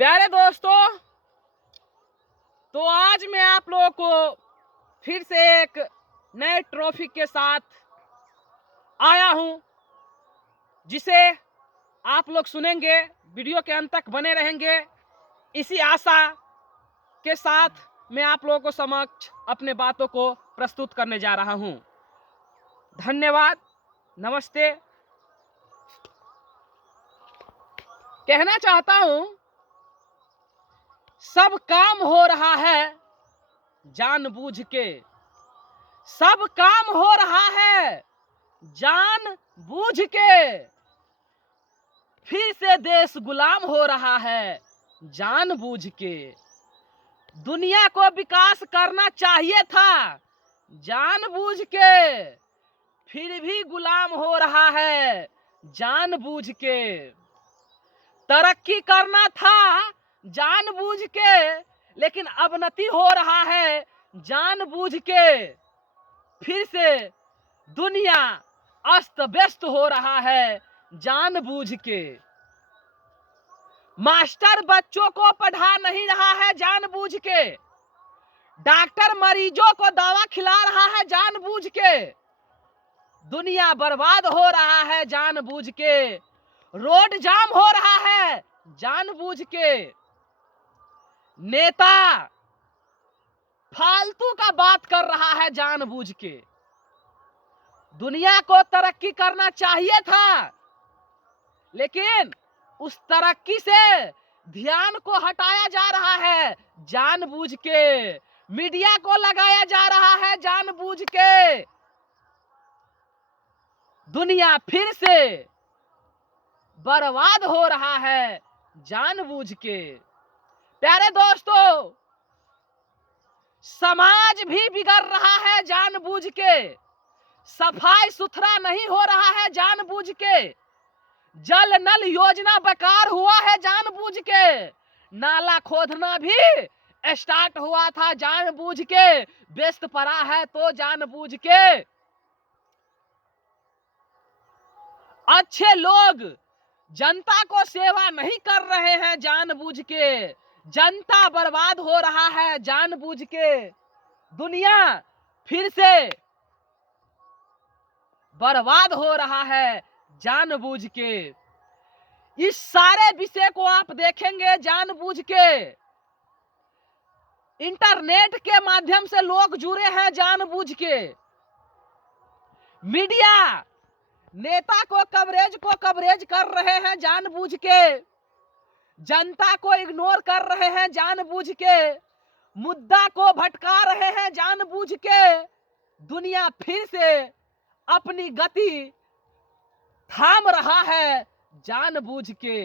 प्यारे दोस्तों, तो आज मैं आप लोगों को फिर से एक नए टॉपिक के साथ आया हूं, जिसे आप लोग सुनेंगे, वीडियो के अंत तक बने रहेंगे। इसी आशा के साथ मैं आप लोगों को समक्ष अपने बातों को प्रस्तुत करने जा रहा हूं। धन्यवाद, नमस्ते। कहना चाहता हूं, सब काम हो रहा है जानबूझ के, सब काम हो रहा है जानबूझ के, फिर से देश गुलाम हो रहा है जानबूझ के। दुनिया को विकास करना चाहिए था जानबूझ के, फिर भी गुलाम हो रहा है जानबूझ के। तरक्की करना था जानबूझ के, लेकिन अवनति हो रहा है जानबूझ के। फिर से दुनिया अस्त व्यस्त हो रहा है जानबूझ के। मास्टर बच्चों को पढ़ा नहीं रहा है जानबूझ के, डॉक्टर मरीजों को दवा खिला रहा है जानबूझ के। दुनिया बर्बाद हो रहा है जानबूझ के, रोड जाम हो रहा है जानबूझ के। नेता फालतू का बात कर रहा है जानबूझ के। दुनिया को तरक्की करना चाहिए था, लेकिन उस तरक्की से ध्यान को हटाया जा रहा है जानबूझ के। मीडिया को लगाया जा रहा है जानबूझ के। दुनिया फिर से बर्बाद हो रहा है जानबूझ के। प्यारे दोस्तों, समाज भी बिगड़ रहा है जानबूझ के। सफाई सुथरा नहीं हो रहा है जानबूझ के। जल नल योजना बेकार हुआ है जानबूझ के। नाला खोदना भी स्टार्ट हुआ था जानबूझ के, व्यस्त पड़ा है तो जानबूझ के। अच्छे लोग जनता को सेवा नहीं कर रहे हैं जानबूझ के। जनता बर्बाद हो रहा है जानबूझ के। दुनिया फिर से बर्बाद हो रहा है जानबूझ के। इस सारे विषय को आप देखेंगे जानबूझ के। इंटरनेट के माध्यम से लोग जुड़े हैं जानबूझ के। मीडिया नेता को कवरेज कर रहे हैं जानबूझ के। जनता को इग्नोर कर रहे हैं जानबूझ के। मुद्दा को भटका रहे हैं जानबूझ के। दुनिया फिर से अपनी गति थाम रहा है जानबूझ के।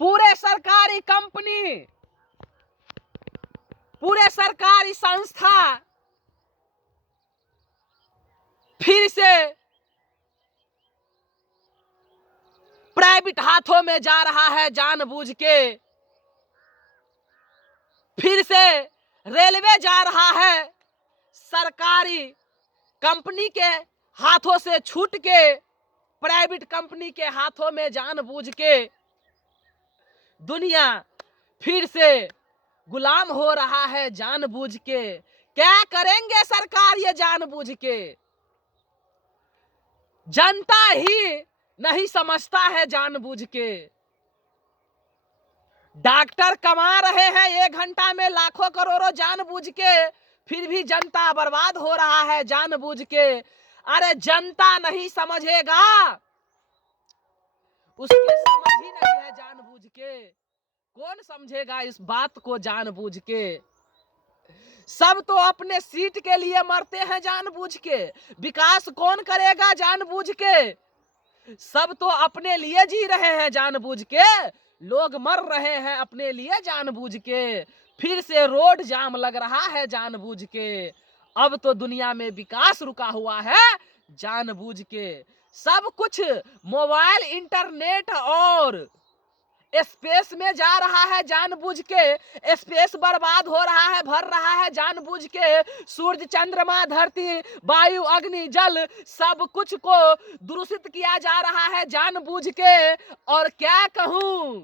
पूरे सरकारी कंपनी, पूरे सरकारी संस्था फिर से प्राइवेट हाथों में जा रहा है जानबूझ के। फिर से रेलवे जा रहा है सरकारी कंपनी के हाथों से छूट के प्राइवेट कंपनी के हाथों में जानबूझ के। दुनिया फिर से गुलाम हो रहा है जानबूझ के। क्या करेंगे सरकार ये जानबूझ के? जनता ही नहीं समझता है जानबूझ के। डॉक्टर कमा रहे हैं 1 घंटा में लाखों करोड़ों जानबूझ के, फिर भी जनता बर्बाद हो रहा है जानबूझ के। अरे जनता नहीं समझेगा, उसके समझ ही नहीं है जानबूझ के। कौन समझेगा इस बात को जानबूझ के? सब तो अपने सीट के लिए मरते हैं जानबूझ के। विकास कौन करेगा जानबूझ के? सब तो अपने लिए जी रहे हैं जानबूझ के। लोग मर रहे हैं अपने लिए जानबूझ के। फिर से रोड जाम लग रहा है जानबूझ के। अब तो दुनिया में विकास रुका हुआ है जानबूझ के। सब कुछ मोबाइल, इंटरनेट और स्पेस में जा रहा है जानबूझ के, स्पेस बर्बाद हो रहा है, भर रहा है जानबूझ के। सूरज, चंद्रमा, धरती, वायु, अग्नि, जल, सब कुछ को दूषित किया जा रहा है जानबूझ के। और क्या कहूं,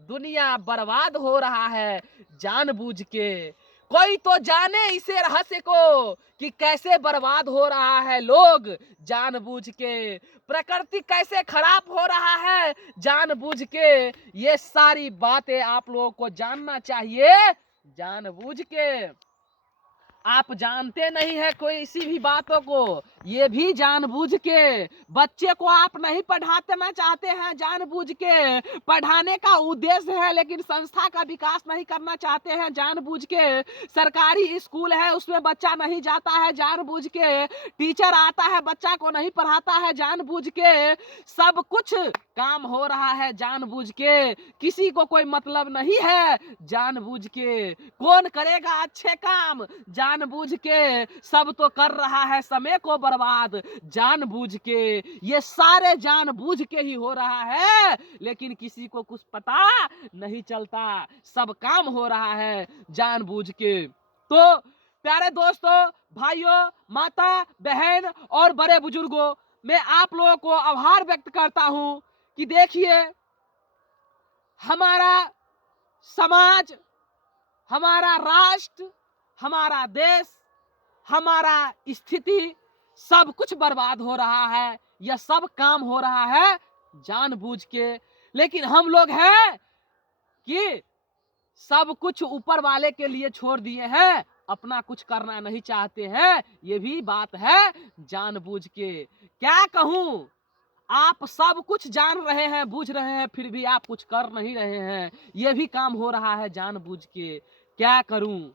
दुनिया बर्बाद हो रहा है जानबूझ के। कोई तो जाने इसे रहस्य को कि कैसे बर्बाद हो रहा है लोग जानबूझ के, प्रकृति कैसे खराब हो रहा है जानबूझ के। ये सारी बातें आप लोगों को जानना चाहिए जानबूझ के। आप जानते नहीं है कोई इसी भी बातों को, ये भी जानबूझ के। बच्चे को आप नहीं पढ़ाना चाहते हैं जानबूझ के, पढ़ाने का उद्देश्य है लेकिन संस्था का विकास नहीं करना चाहते हैं जानबूझ के। सरकारी स्कूल है उसमें बच्चा नहीं जाता है जानबूझ के, टीचर आता है बच्चा को नहीं पढ़ाता है जानबूझ के। सब कुछ काम हो रहा है जानबूझ के, किसी को कोई मतलब नहीं है जानबूझ के। कौन करेगा अच्छे काम जानबूझ के, सब तो कर रहा है समय को बर्बाद जानबूझ के। ये सारे जानबूझ के ही हो रहा है लेकिन किसी को कुछ पता नहीं चलता, सब काम हो रहा है जानबूझ के। तो प्यारे दोस्तों, भाइयों, माता, बहन और बड़े बुजुर्गों, मैं आप लोगों को आभार व्यक्त करता हूं कि देखिए हमारा समाज, हमारा राष्ट्र, हमारा देश, हमारा स्थिति, सब कुछ बर्बाद हो रहा है। यह सब काम हो रहा है जानबूझ के। लेकिन हम लोग हैं कि सब कुछ ऊपर वाले के लिए छोड़ दिए हैं, अपना कुछ करना नहीं चाहते हैं। ये भी बात है जानबूझ के। क्या कहूं, आप सब कुछ जान रहे हैं, बूझ रहे हैं, फिर भी आप कुछ कर नहीं रहे हैं। ये भी काम हो रहा है जानबूझ के। क्या करूं,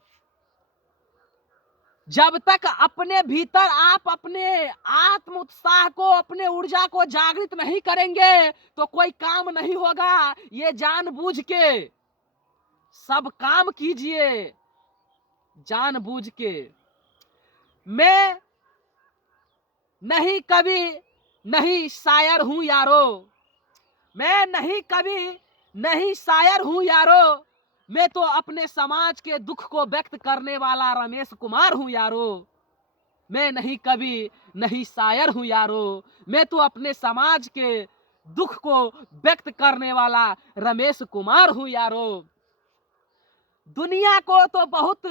जब तक अपने भीतर आप अपने आत्म उत्साह को, अपने ऊर्जा को जागृत नहीं करेंगे तो कोई काम नहीं होगा। ये जानबूझ के सब काम कीजिए जानबूझ के। मैं नहीं कभी नहीं शायर हूं यारो, मैं नहीं कभी नहीं शायर हूं यारो, मैं तो अपने समाज के दुख को व्यक्त करने वाला रमेश कुमार हूं यारो। मैं नहीं कभी नहीं शायर हूं यारो, मैं तो अपने समाज के दुख को व्यक्त करने वाला रमेश कुमार हूं यारो। दुनिया को तो बहुत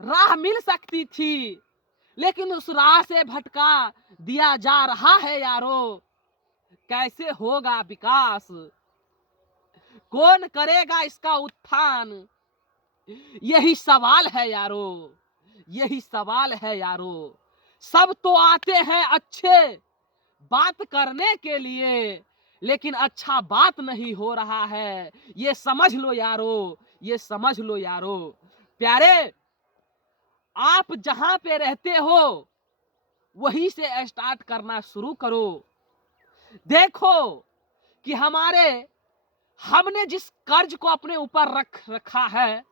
राह मिल सकती थी लेकिन उस राह से भटका दिया जा रहा है यारो। कैसे होगा विकास, कौन करेगा इसका उत्थान, यही सवाल है यारो, यही सवाल है यारो। सब तो आते हैं अच्छे बात करने के लिए लेकिन अच्छा बात नहीं हो रहा है। ये समझ लो यारो, ये समझ लो यारो। प्यारे, आप जहां पे रहते हो वहीं से स्टार्ट करना शुरू करो। देखो कि हमने जिस कर्ज को अपने ऊपर रखा है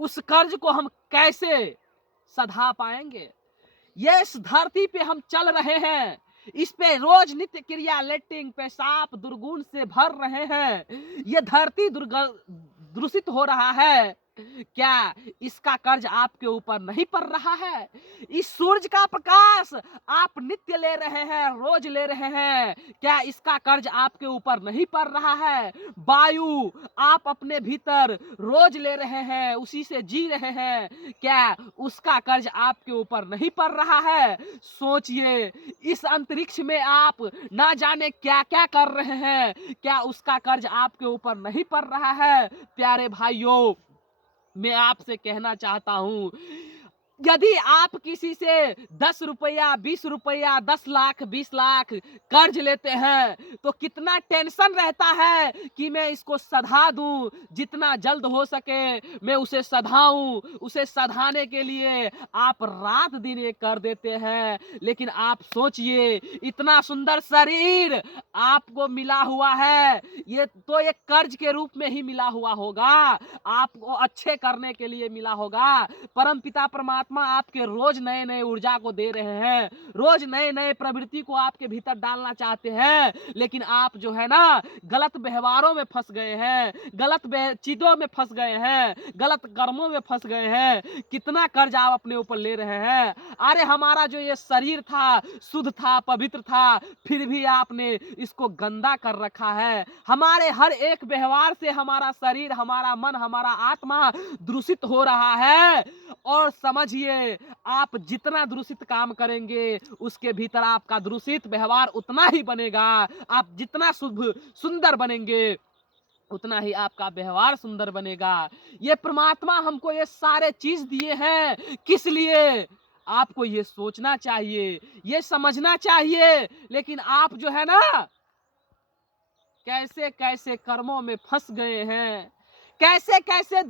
उस कर्ज को हम कैसे सधा पाएंगे। ये इस धरती पे हम चल रहे हैं, इस पे रोज नित्य क्रिया, लेटरिन, पेशाब दुर्गुण से भर रहे हैं। ये धरती दूषित हो रहा है, क्या इसका कर्ज आपके ऊपर नहीं पड़ रहा है? इस सूरज का प्रकाश आप नित्य ले रहे हैं, रोज ले रहे हैं, क्या इसका कर्ज आपके ऊपर नहीं पड़ रहा है? वायु आप अपने भीतर रोज ले रहे हैं, उसी से जी रहे हैं, क्या उसका कर्ज आपके ऊपर नहीं पड़ रहा है? सोचिए, इस अंतरिक्ष में आप ना जाने क्या क्या कर रहे हैं, क्या उसका कर्ज आपके ऊपर नहीं पड़ रहा है? प्यारे भाइयों, मैं आपसे कहना चाहता हूं, यदि आप किसी से 10 रुपया, 20 रुपया, 10 लाख, 20 लाख कर्ज लेते हैं तो कितना टेंशन रहता है कि मैं इसको सधा दूं, जितना जल्द हो सके मैं उसे सधाऊं। उसे सधाने के लिए आप रात दिन एक कर देते हैं। लेकिन आप सोचिए, इतना सुंदर शरीर आपको मिला हुआ है, ये तो एक कर्ज के रूप में ही मिला हुआ होगा, आपको अच्छे करने के लिए मिला होगा। परमपिता परमात्मा परमात्मा आपके रोज नए नए ऊर्जा को दे रहे हैं, रोज नए नए प्रवृत्ति को आपके भीतर डालना चाहते हैं, लेकिन आप जो है ना गलत व्यवहारों में फंस गए हैं, गलत चीजों में फंस गए हैं, गलत कर्मों में फंस गए हैं। कितना कर्ज आप अपने ऊपर ले रहे हैं। अरे हमारा जो ये शरीर था शुद्ध था, पवित्र था, फिर भी आपने इसको गंदा कर रखा है। हमारे हर एक व्यवहार से हमारा शरीर, हमारा मन, हमारा आत्मा दूषित हो रहा है। और समझिए आप जितना दूषित काम करेंगे उसके भीतर आपका दूषित व्यवहार उतना ही बनेगा। आप जितना शुभ सुंदर बनेंगे उतना ही आपका व्यवहार सुंदर बनेगा। ये परमात्मा हमको ये सारे चीज दिए हैं किस लिए? आपको ये सोचना चाहिए, ये समझना चाहिए। लेकिन आप जो है ना कैसे कैसे कर्मों में फंस गए हैं, कैसे कैसे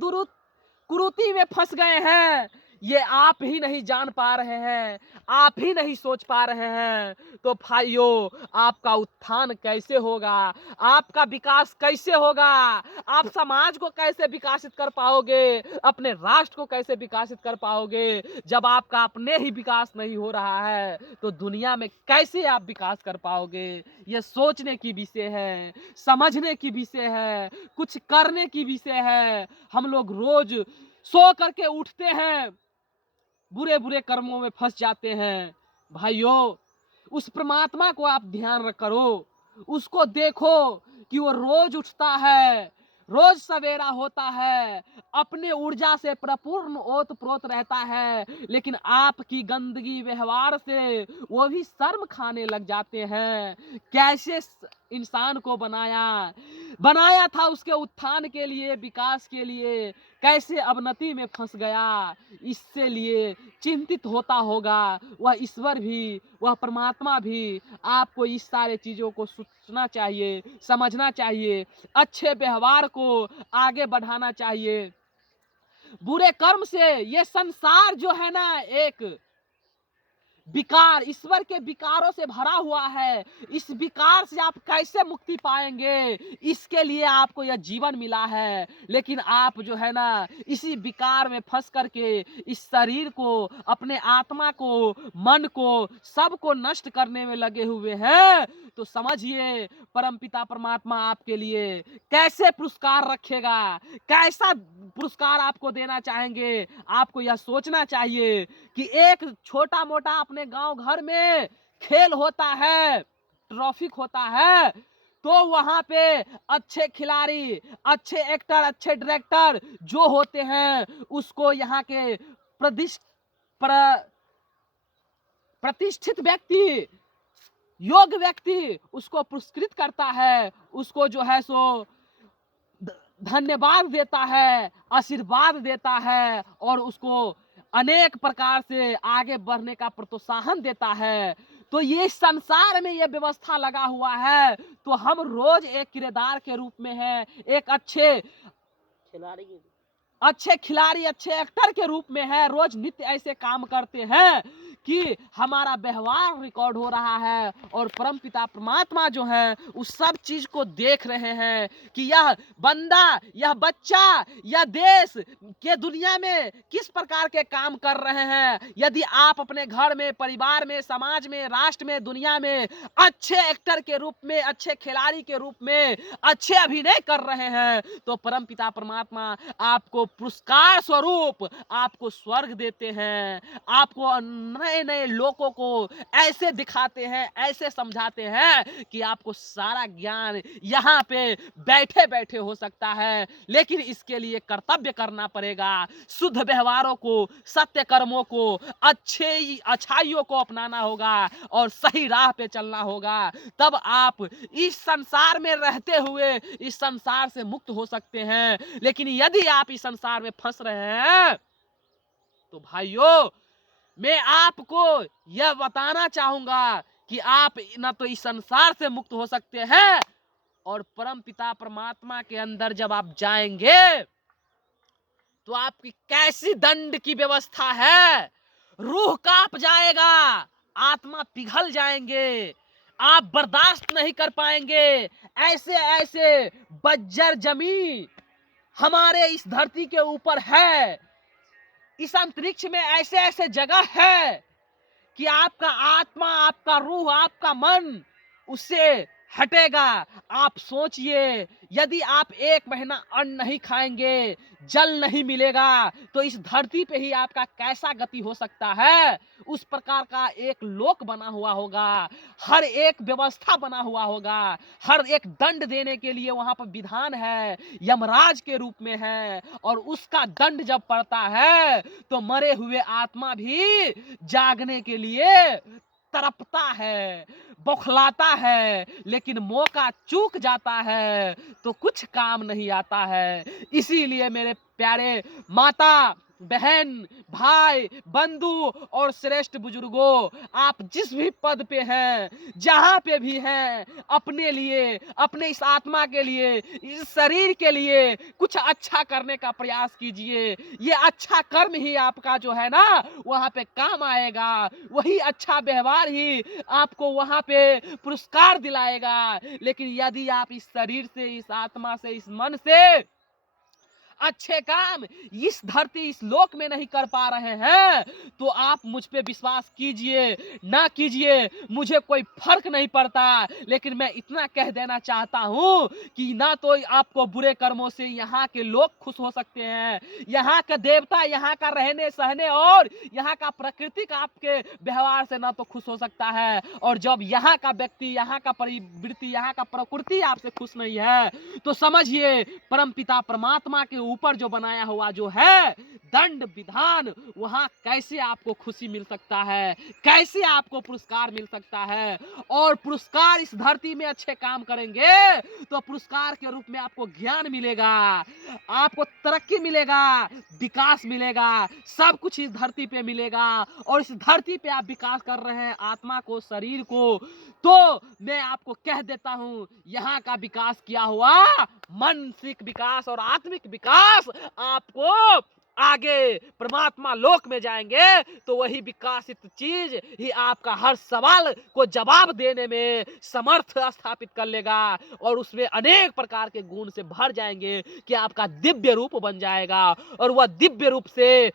कुरीति में फंस गए हैं, ये आप ही नहीं जान पा रहे हैं, आप ही नहीं सोच पा रहे हैं। तो भाइयों आपका उत्थान कैसे होगा, आपका विकास कैसे होगा, आप समाज को कैसे विकासित कर पाओगे, अपने राष्ट्र को कैसे विकासित कर पाओगे जब आपका अपने ही विकास नहीं हो रहा है? तो दुनिया में कैसे आप विकास कर पाओगे? ये सोचने की विषय है, समझने की विषय है, कुछ करने की विषय है। हम लोग रोज सो करके उठते हैं, बुरे बुरे कर्मों में फंस जाते हैं। भाइयों उस परमात्मा को आप ध्यान करो, उसको देखो कि वो रोज उठता है, रोज सवेरा होता है, अपने ऊर्जा से प्रपूर्ण ओत प्रोत रहता है, लेकिन आपकी गंदगी व्यवहार से वो भी शर्म खाने लग जाते हैं। कैसे इंसान को बनाया था उसके उत्थान के लिए, विकास के लिए, कैसे अवनति में फंस गया, इससे लिए चिंतित होता होगा वह ईश्वर भी, वह परमात्मा भी। आपको इस सारे चीजों को सोचना चाहिए, समझना चाहिए, अच्छे व्यवहार को आगे बढ़ाना चाहिए। बुरे कर्म से ये संसार जो है ना एक विकार, ईश्वर के विकारों से भरा हुआ है। इस विकार से आप कैसे मुक्ति पाएंगे, इसके लिए आपको यह जीवन मिला है। लेकिन आप जो है ना इसी विकार में फंस करके इस शरीर को, अपने आत्मा को, मन को, सबको नष्ट करने में लगे हुए हैं। तो समझिए परमपिता परमात्मा आपके लिए कैसे पुरस्कार रखेगा, कैसा पुरस्कार आपको देना चाहेंगे। आपको यह सोचना चाहिए कि एक छोटा मोटा अपने गांव घर में खेल होता है, ट्रॉफिक होता है, तो वहां पे अच्छे खिलाड़ी, अच्छे एक्टर, अच्छे डायरेक्टर जो होते हैं उसको यहाँ के प्रतिष्ठित व्यक्ति, योग्य व्यक्ति उसको पुरस्कृत करता है, उसको जो है सो धन्यवाद देता है, आशीर्वाद देता है और उसको अनेक प्रकार से आगे बढ़ने का प्रोत्साहन देता है। तो ये संसार में ये व्यवस्था लगा हुआ है। तो हम रोज एक किरदार के रूप में हैं, एक अच्छे खिलाड़ी, अच्छे एक्टर के रूप में है। रोज नित्य ऐसे काम करते हैं कि हमारा व्यवहार रिकॉर्ड हो रहा है और परमपिता परमात्मा जो है उस सब चीज को देख रहे हैं कि यह बंदा, यह बच्चा, यह देश के दुनिया में किस प्रकार के काम कर रहे हैं। यदि आप अपने घर में, परिवार में, समाज में, राष्ट्र में, दुनिया में अच्छे एक्टर के रूप में, अच्छे खिलाड़ी के रूप में अच्छे अभिनय कर रहे हैं तो परमपिता परमात्मा आपको पुरस्कार स्वरूप आपको स्वर्ग देते हैं। आपको नए नए लोगों को ऐसे दिखाते हैं, ऐसे समझाते हैं कि आपको सारा ज्ञान यहाँ पे बैठे बैठे हो सकता है। लेकिन इसके लिए कर्तव्य करना पड़ेगा, शुद्ध व्यवहारों को, सत्य कर्मों को, अच्छाइयों को अपनाना होगा और सही राह पे चलना होगा। तब आप इस संसार में रहते हुए इस संसार से मुक्त हो सकते हैं। लेकिन यदि आप इस संसार में फंस रहे हैं तो भाइयों मैं आपको यह बताना चाहूंगा कि आप न तो इस संसार से मुक्त हो सकते हैं और परम पिता परमात्मा के अंदर जब आप जाएंगे तो आपकी कैसी दंड की व्यवस्था है। रूह कांप जाएगा, आत्मा पिघल जाएंगे, आप बर्दाश्त नहीं कर पाएंगे। ऐसे ऐसे बंजर जमीन हमारे इस धरती के ऊपर है इस अंतरिक्ष में ऐसे ऐसे जगह है कि आपका आत्मा, आपका रूह, आपका मन उससे हटेगा। आप सोचिए, यदि आप 1 महीना अन्न नहीं खाएंगे, जल नहीं मिलेगा, तो इस धरती पे ही आपका कैसा गति हो सकता है। उस प्रकार का एक लोक बना हुआ होगा, हर एक व्यवस्था बना हुआ होगा, हर एक दंड देने के लिए वहां पर विधान है, यमराज के रूप में है। और उसका दंड जब पड़ता है तो मरे हुए आत्मा भी जागने के लिए तड़पता है, बौखलाता है, लेकिन मौका चूक जाता है तो कुछ काम नहीं आता है। इसीलिए मेरे प्यारे माता, बहन, भाई, बंधु और श्रेष्ठ बुजुर्गों, आप जिस भी पद पे हैं, जहां पे भी हैं, अपने लिए, अपने इस आत्मा के लिए, इस शरीर के लिए कुछ अच्छा करने का प्रयास कीजिए। ये अच्छा कर्म ही आपका जो है ना वहां पे काम आएगा। वही अच्छा व्यवहार ही आपको वहां पे पुरस्कार दिलाएगा। लेकिन यदि आप इस शरीर से, इस आत्मा से, इस मन से अच्छे काम इस धरती, इस लोक में नहीं कर पा रहे हैं, तो आप मुझ पे विश्वास कीजिए ना कीजिए, मुझे कोई फर्क नहीं पड़ता। लेकिन मैं इतना कह देना चाहता हूं कि ना तो आपको बुरे कर्मों से यहाँ के लोग खुश हो सकते हैं, यहाँ का देवता, यहाँ का रहने सहने और यहाँ का प्रकृति का आपके व्यवहार से ना तो खुश हो सकता है। और जब यहाँ का व्यक्ति, यहाँ का परिवृत्ति, यहाँ का प्रकृति आपसे खुश नहीं है, तो समझिए परमपिता परमात्मा के ऊपर जो बनाया हुआ जो है दंड विधान, वहां कैसे आपको खुशी मिल सकता है, कैसे आपको पुरस्कार मिल सकता है। और पुरस्कार इस धरती में अच्छे काम करेंगे तो पुरस्कार के रूप में आपको ज्ञान मिलेगा, आपको तरक्की मिलेगा, विकास मिलेगा, सब कुछ इस धरती पे मिलेगा। और इस धरती पे आप विकास कर रहे हैं आत्मा को, शरीर को, तो मैं आपको कह देता हूं यहाँ का विकास किया हुआ मानसिक विकास और आत्मिक विकास आपको आगे परमात्मा लोक में जाएंगे तो वही विकासित चीज ही आपका हर सवाल को जवाब देने में समर्थ स्थापित कर लेगा। और उसमें अनेक प्रकार के गुण से भर जाएंगे कि आपका दिव्य रूप बन जाएगा। और वह दिव्य रूप से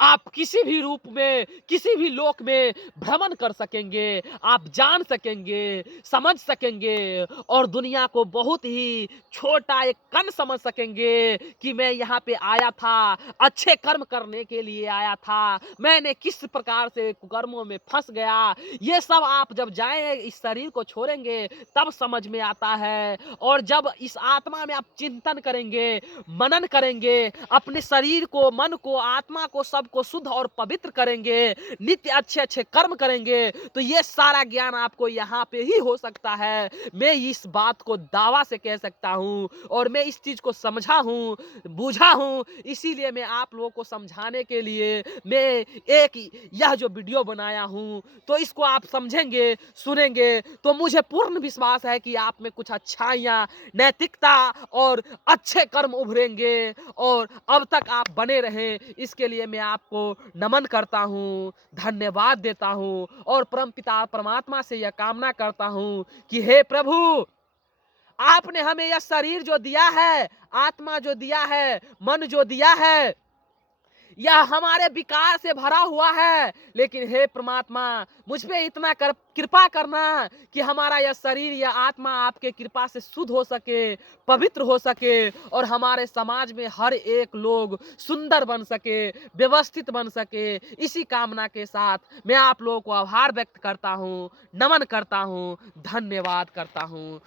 आप किसी भी रूप में, किसी भी लोक में भ्रमण कर सकेंगे, आप जान सकेंगे, समझ सकेंगे और दुनिया को बहुत ही छोटा एक कण समझ सकेंगे कि मैं यहाँ पे आया था, अच्छे कर्म करने के लिए आया था, मैंने किस प्रकार से कर्मों में फंस गया। ये सब आप जब जाएंगे, इस शरीर को छोड़ेंगे, तब समझ में आता है। और जब इस आत्मा में आप चिंतन करेंगे, मनन करेंगे, अपने शरीर को, मन को, आत्मा को, सबको शुद्ध और पवित्र करेंगे, नित्य अच्छे अच्छे कर्म करेंगे, तो ये सारा ज्ञान आपको यहाँ पे ही हो सकता है। मैं इस बात को दावा से कह सकता हूँ और मैं इस चीज को समझा हूँ, बूझा हूँ। इसीलिए मैं आप लोगों को समझाने के लिए मैं एक यह जो वीडियो बनाया हूँ, तो इसको आप समझेंगे, सुनेंगे, तो मुझे पूर्ण विश्वास है कि आप में कुछ अच्छाइयाँ, नैतिकता और अच्छे कर्म उभरेंगे। और अब तक आप बने रहें, इसके लिए मैं आपको नमन करता हूँ, धन्यवाद देता हूँ और परमपिता परमात्मा से यह कामना करता हूँ कि हे प्रभु, आपने हमें यह शरीर जो दिया है, आत्मा जो दिया है, मन जो दिया है, यह हमारे विकार से भरा हुआ है। लेकिन हे परमात्मा, मुझ पे इतना कृपा करना कि हमारा यह शरीर, यह आत्मा आपके कृपा से शुद्ध हो सके, पवित्र हो सके और हमारे समाज में हर एक लोग सुंदर बन सके, व्यवस्थित बन सके। इसी कामना के साथ मैं आप लोगों को आभार व्यक्त करता हूँ, नमन करता हूँ, धन्यवाद करता हूँ।